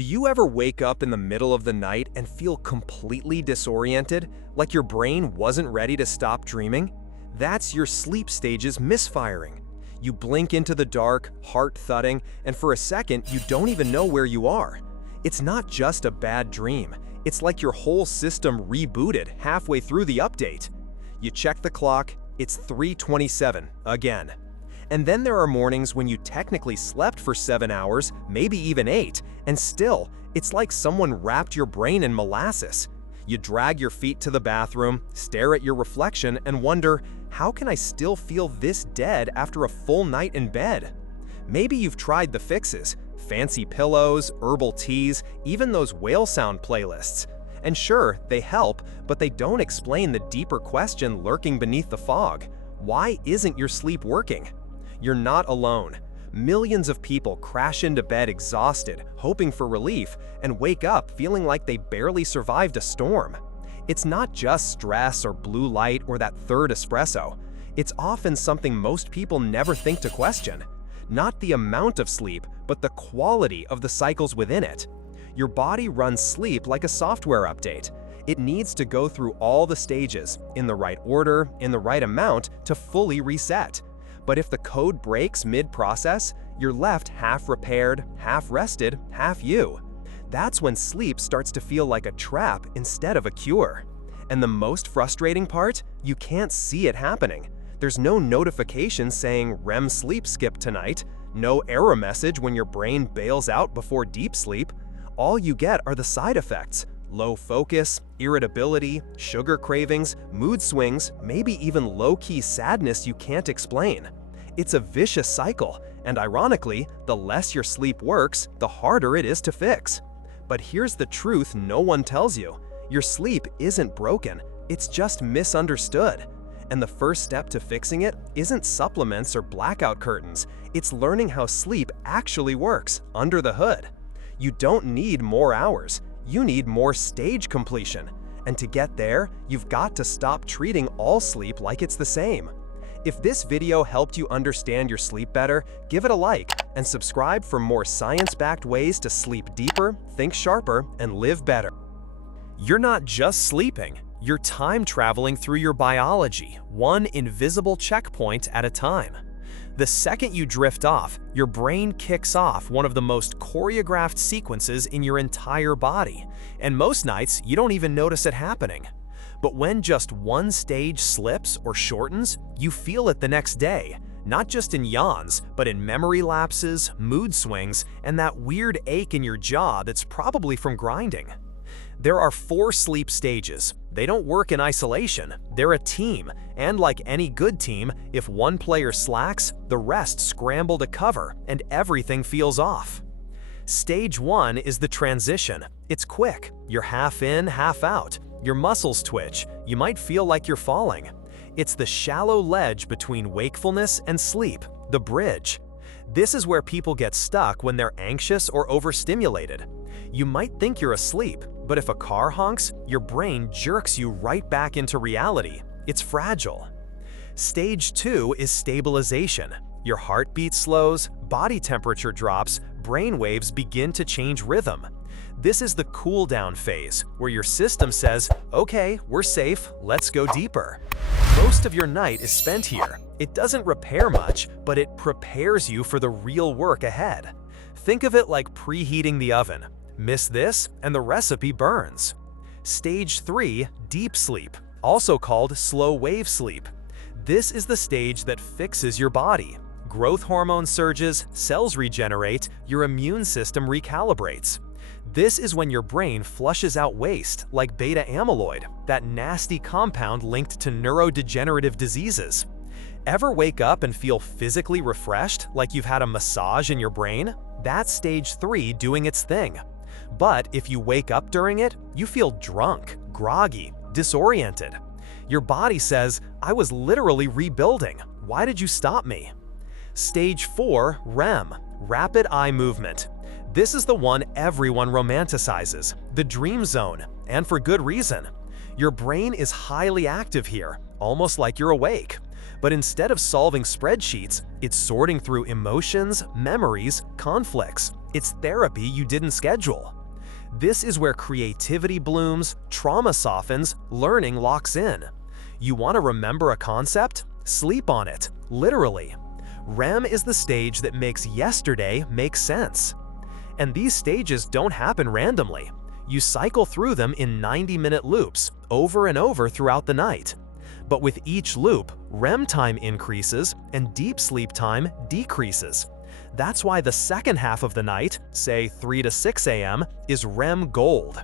Do you ever wake up in the middle of the night and feel completely disoriented, like your brain wasn't ready to stop dreaming? That's your sleep stages misfiring. You blink into the dark, heart thudding, and for a second you don't even know where you are. It's not just a bad dream, it's like your whole system rebooted halfway through the update. You check the clock, it's 3:27 again. And then there are mornings when you technically slept for 7 hours, maybe even 8, and still, it's like someone wrapped your brain in molasses. You drag your feet to the bathroom, stare at your reflection, and wonder, how can I still feel this dead after a full night in bed? Maybe you've tried the fixes, fancy pillows, herbal teas, even those whale sound playlists. And sure, they help, but they don't explain the deeper question lurking beneath the fog. Why isn't your sleep working? You're not alone. Millions of people crash into bed exhausted, hoping for relief, and wake up feeling like they barely survived a storm. It's not just stress or blue light or that third espresso. It's often something most people never think to question. Not the amount of sleep, but the quality of the cycles within it. Your body runs sleep like a software update. It needs to go through all the stages, in the right order, in the right amount, to fully reset. But if the code breaks mid-process, you're left half repaired, half rested, half you. That's when sleep starts to feel like a trap instead of a cure. And the most frustrating part? You can't see it happening. There's no notification saying REM sleep skip tonight, no error message when your brain bails out before deep sleep. All you get are the side effects: low focus, irritability, sugar cravings, mood swings, maybe even low-key sadness you can't explain. It's a vicious cycle, and ironically, the less your sleep works, the harder it is to fix. But here's the truth no one tells you. Your sleep isn't broken, it's just misunderstood. And the first step to fixing it isn't supplements or blackout curtains, it's learning how sleep actually works under the hood. You don't need more hours. You need more stage completion. And to get there, you've got to stop treating all sleep like it's the same. If this video helped you understand your sleep better, give it a like and subscribe for more science-backed ways to sleep deeper, think sharper, and live better. You're not just sleeping, you're time traveling through your biology, one invisible checkpoint at a time. The second you drift off, your brain kicks off one of the most choreographed sequences in your entire body, and most nights you don't even notice it happening. But when just one stage slips or shortens, you feel it the next day, not just in yawns, but in memory lapses, mood swings, and that weird ache in your jaw that's probably from grinding. There are 4 sleep stages. They don't work in isolation, they're a team, and like any good team, if one player slacks, the rest scramble to cover, and everything feels off. Stage 1 is the transition. It's quick. You're half in, half out. Your muscles twitch. You might feel like you're falling. It's the shallow ledge between wakefulness and sleep, the bridge. This is where people get stuck when they're anxious or overstimulated. You might think you're asleep, but if a car honks, your brain jerks you right back into reality. It's fragile. Stage 2 is stabilization. Your heartbeat slows, body temperature drops, brain waves begin to change rhythm. This is the cool down phase, where your system says, okay, we're safe, let's go deeper. Most of your night is spent here. It doesn't repair much, but it prepares you for the real work ahead. Think of it like preheating the oven. Miss this, and the recipe burns. Stage 3, deep sleep, also called slow wave sleep. This is the stage that fixes your body. Growth hormone surges, cells regenerate, your immune system recalibrates. This is when your brain flushes out waste, like beta amyloid, that nasty compound linked to neurodegenerative diseases. Ever wake up and feel physically refreshed, like you've had a massage in your brain? That's stage 3 doing its thing. But if you wake up during it, you feel drunk, groggy, disoriented. Your body says, I was literally rebuilding. Why did you stop me? Stage 4, REM, rapid eye movement. This is the one everyone romanticizes, the dream zone, and for good reason. Your brain is highly active here, almost like you're awake. But instead of solving spreadsheets, it's sorting through emotions, memories, conflicts. It's therapy you didn't schedule. This is where creativity blooms, trauma softens, learning locks in. You want to remember a concept? Sleep on it, literally. REM is the stage that makes yesterday make sense. And these stages don't happen randomly. You cycle through them in 90-minute loops, over and over throughout the night. But with each loop, REM time increases and deep sleep time decreases. That's why the second half of the night, say 3 to 6 a.m., is REM gold.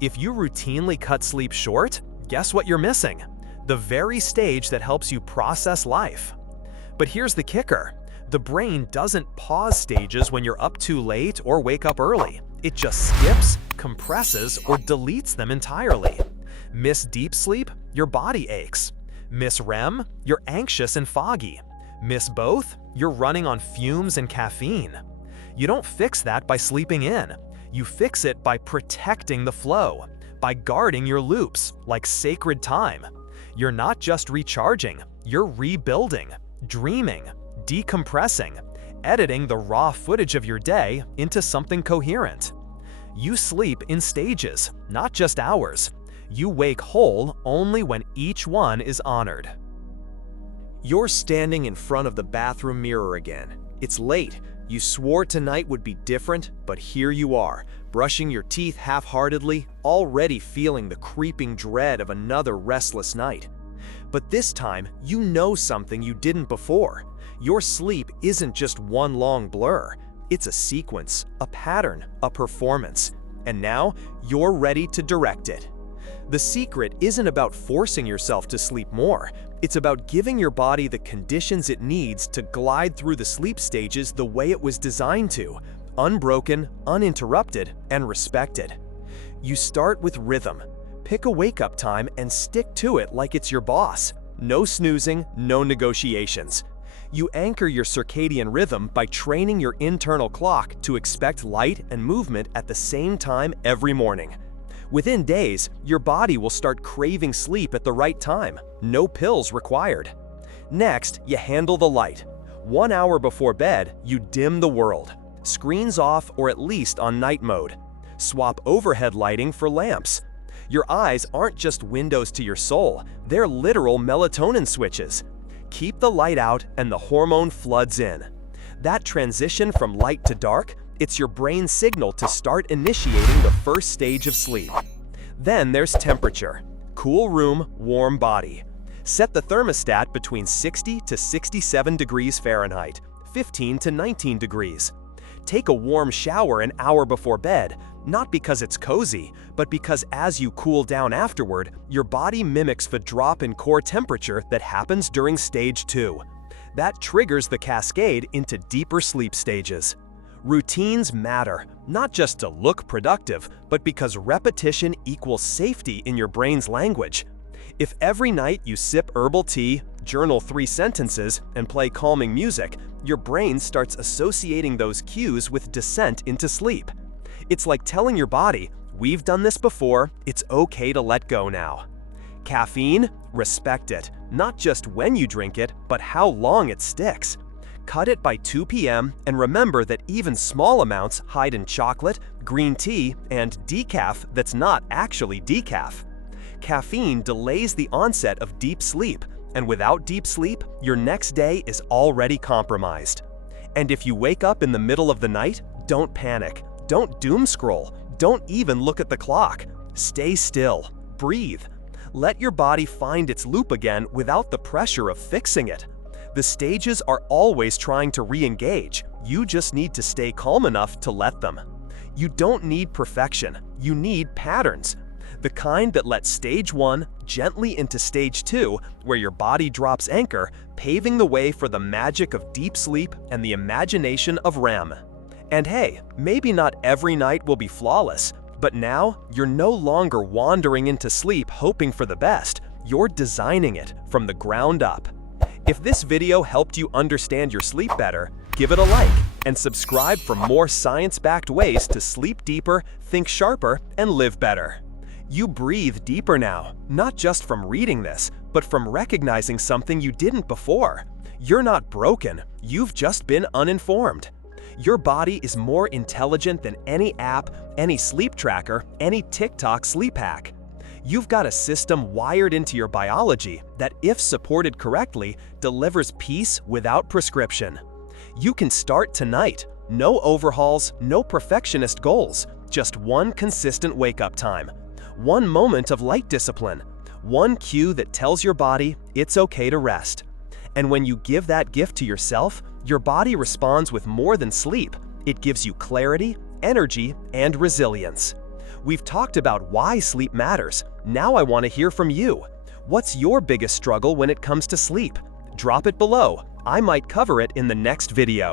If you routinely cut sleep short, guess what you're missing? The very stage that helps you process life. But here's the kicker. The brain doesn't pause stages when you're up too late or wake up early. It just skips, compresses, or deletes them entirely. Miss deep sleep? Your body aches. Miss REM? You're anxious and foggy. Miss both? You're running on fumes and caffeine. You don't fix that by sleeping in. You fix it by protecting the flow, by guarding your loops, like sacred time. You're not just recharging, you're rebuilding, dreaming, decompressing, editing the raw footage of your day into something coherent. You sleep in stages, not just hours. You wake whole only when each one is honored. You're standing in front of the bathroom mirror again. It's late. You swore tonight would be different, but here you are, brushing your teeth half-heartedly, already feeling the creeping dread of another restless night. But this time, you know something you didn't before. Your sleep isn't just one long blur. It's a sequence, a pattern, a performance. And now, you're ready to direct it. The secret isn't about forcing yourself to sleep more. It's about giving your body the conditions it needs to glide through the sleep stages the way it was designed to, unbroken, uninterrupted, and respected. You start with rhythm. Pick a wake-up time and stick to it like it's your boss. No snoozing, no negotiations. You anchor your circadian rhythm by training your internal clock to expect light and movement at the same time every morning. Within days, your body will start craving sleep at the right time. No pills required. Next, you handle the light. 1 hour before bed, you dim the world. Screens off or at least on night mode. Swap overhead lighting for lamps. Your eyes aren't just windows to your soul, they're literal melatonin switches. Keep the light out and the hormone floods in. That transition from light to dark, it's your brain's signal to start initiating the first stage of sleep. Then there's temperature. Cool room, warm body. Set the thermostat between 60 to 67 degrees Fahrenheit, 15 to 19 degrees. Take a warm shower an hour before bed, not because it's cozy, but because as you cool down afterward, your body mimics the drop in core temperature that happens during stage 2. That triggers the cascade into deeper sleep stages. Routines matter, not just to look productive, but because repetition equals safety in your brain's language. If every night you sip herbal tea, journal 3 sentences, and play calming music, your brain starts associating those cues with descent into sleep. It's like telling your body, we've done this before, it's okay to let go now. Caffeine? Respect it, not just when you drink it, but how long it sticks. Cut it by 2 p.m. and remember that even small amounts hide in chocolate, green tea, and decaf that's not actually decaf. Caffeine delays the onset of deep sleep, and without deep sleep, your next day is already compromised. And if you wake up in the middle of the night, don't panic. Don't doom scroll. Don't even look at the clock. Stay still. Breathe. Let your body find its loop again without the pressure of fixing it. The stages are always trying to re-engage. You just need to stay calm enough to let them. You don't need perfection. You need patterns. The kind that let stage 1 gently into stage 2, where your body drops anchor, paving the way for the magic of deep sleep and the imagination of REM. And hey, maybe not every night will be flawless, but now you're no longer wandering into sleep hoping for the best. You're designing it from the ground up. If this video helped you understand your sleep better, give it a like and subscribe for more science-backed ways to sleep deeper, think sharper, and live better. You breathe deeper now, not just from reading this, but from recognizing something you didn't before. You're not broken, you've just been uninformed. Your body is more intelligent than any app, any sleep tracker, any TikTok sleep hack. You've got a system wired into your biology that, if supported correctly, delivers peace without prescription. You can start tonight. No overhauls, no perfectionist goals, just one consistent wake-up time. One moment of light discipline. One cue that tells your body it's okay to rest. And when you give that gift to yourself, your body responds with more than sleep. It gives you clarity, energy, and resilience. We've talked about why sleep matters. Now I want to hear from you. What's your biggest struggle when it comes to sleep? Drop it below. I might cover it in the next video.